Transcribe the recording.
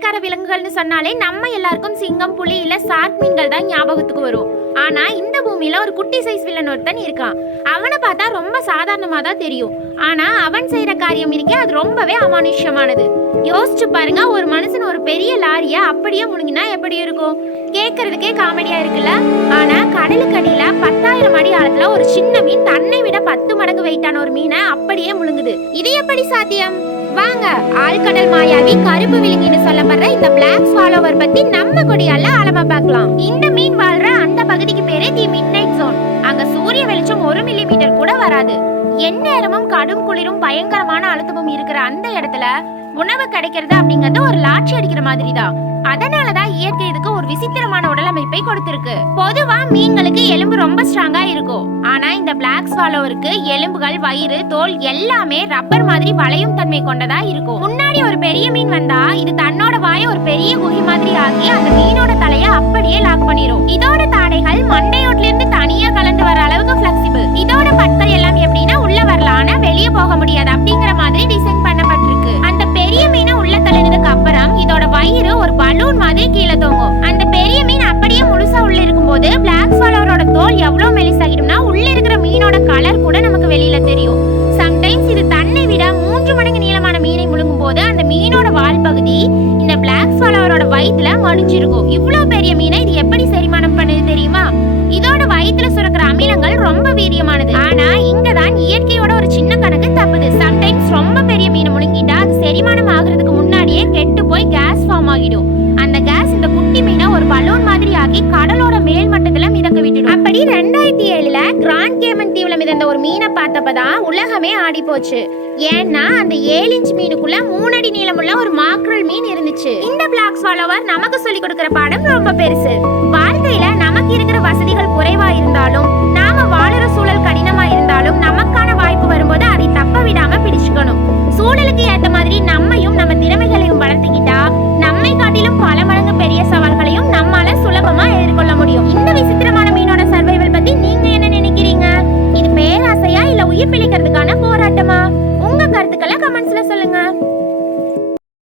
வேட்டைக்கார விலங்குகள்னு சொன்னாலே நம்ம எல்லாருக்கும் சிங்கம், புலி இல்ல ஷார்க் மீன்கள் தான் ஞாபகத்துக்கு வரும். ஆனா இந்த பூமியில ஒரு குட்டி சைஸ் வில்லன் ஒருத்தன் இருக்கான். அவனை பார்த்தா ரொம்ப சாதாரணமா தான் தெரியும். ஆனா அவன் செய்யற காரியம் இருக்கே அது ரொம்பவே அமானுஷ்யமானது. யோசிச்சு பாருங்க, ஒரு மனுஷன் ஒரு பெரிய லாரிய அப்படியே முழுங்கினா எப்படி இருக்கும்? கேட்கறதுக்கே காமெடியா இருக்குல்ல. ஆனா கடலுக்கு அடியில 10,000 அடி ஆழத்துல ஒரு சின்ன மீன் தன்னை விட 10 மடங்கு வெயிட்டான ஒரு மீனை அப்படியே முழுங்குது. இது எப்படி சாத்தியம்? வாங்க, ஆழ்கடல் மாயாவி கருப்பு விலங்குன்னு சொல்லப்படுற இந்த பிளாக் ஸ்வாலோவர் பத்தி நம்ம கொடியால ஆழமா பார்க்கலாம். இந்த மீன் வாழ்ற அந்த பகுதிக்கு பேரே தி மிட்நைட் ஜோன். அங்க சூரிய வெளிச்சம் 1 மில்லிமீட்டர் கூட வராது. எந்நேரமும் கடும் குளிரும் பயங்கரமான அழுத்தமும் இருக்கிற அந்த இடத்துல உணவு கிடைக்கிறது அப்படிங்கறது ஒரு லாட்சி அடிக்கிற மாதிரி தான். அதனாலதான் இயற்கை இதுக்கு ஒரு விசித்திரமான உடலமைப்பை கொடுத்திருக்கு. பொதுவா மீன்களுக்கு எலும்பு ரொம்ப ஸ்ட்ராங்கா இருக்கும். ஆனா இந்த பிளாக் ஸ்வாலோவருக்கு எலும்புகள், வயிறு, தோல் எல்லாமே ரப்பர் மாதிரி வளையும் தன்மை கொண்டதா இருக்கும். முன்னாடி ஒரு பெரிய மீன் வந்தா இது தன்னோட வாயை ஒரு பெரிய குகை மாதிரி ஆக்கி அந்த மீனோட தலைய அப்படியே லாக் பண்ணிரும். இதோட தாடைகள் மண்டையோட்ல இருந்து தனியா கலந்து வர அளவுக்கு பிளெக்சிபிள். இதோட பற்கள் எல்லாம் எப்படின்னா உள்ள வரலாம், ஆனா வெளியே போக முடியாது அப்படிங்கிற மாதிரி டிசைன் பண்ணப்பட்டிருக்கு. அந்த பெரிய மீனை உள்ள தள்ளினதுக்கு அப்புறம் இதோட வயிறு ஒரு பலூன் மாதிரி கீழே தொங்கும். அந்த பெரிய மீன் அப்படியே முழுசா உள்ள இருக்கும்போது பிளாக் ஸ்வாலோவரோட தோல் எவ்வளவு மெலிசாகிடும்னா உள்ள இருக்கிற மீனோட கலர் கூட நமக்கு வெளியில தெரியும். சம்டைம்ஸ் இது தன்னை விட 3 மடங்கு நீளமான மீனை முழுங்கும் போது அந்த மீனோட வால் பகுதி இந்த பிளாக் ஸ்வாலோவரோட வயிற்றுல மடிஞ்சிருக்கும். இவ்வளவு பெரிய மீனை இது எப்படி செரிமானம் பண்ணுது தெரியுமா? இதோட வயிற்றுல சுரக்கிற அமிலங்கள் ரொம்ப வீரியமானது. ஆனா இங்கதான் இயற்கையோட ஒரு சின்ன கணக்கு தப்புது. சம்டைம்ஸ் ரொம்ப பெரிய மீனை முழுங்கிட்டா அது செரிமானம் ஆகுறதுக்கு முன்னாடியே கெட்டு போய் கேஸ் ஃபார்ம் ஆகிடும். அந்த கேஸ் இந்த குட்டி மீனை ஒரு பலூன் மாதிரி ஆகி கடலோட மேல் மட்டத்துல மிதக்க விட்டுடும். அப்படி 2007ல கிராண்ட் கேமன் தீவுல மிதந்த ஒரு மீனை பார்த்தப்பதான் உலகமே ஆடி போச்சு. ஏன்னா அந்த 7 இன்ச் மீனுக்குள்ள 3 அடி நீளமுள்ள ஒரு மாக்ரல் மீன் இருந்துச்சு. இந்த பிளாக் ஸ்வாலோவர் நமக்கு சொல்லி கொடுக்கிற பாடம் ரொம்ப பெருசு. வாழ்க்கையில நமக்கு இருக்கிற வசதிகள் குறைவா இருந்தாலும்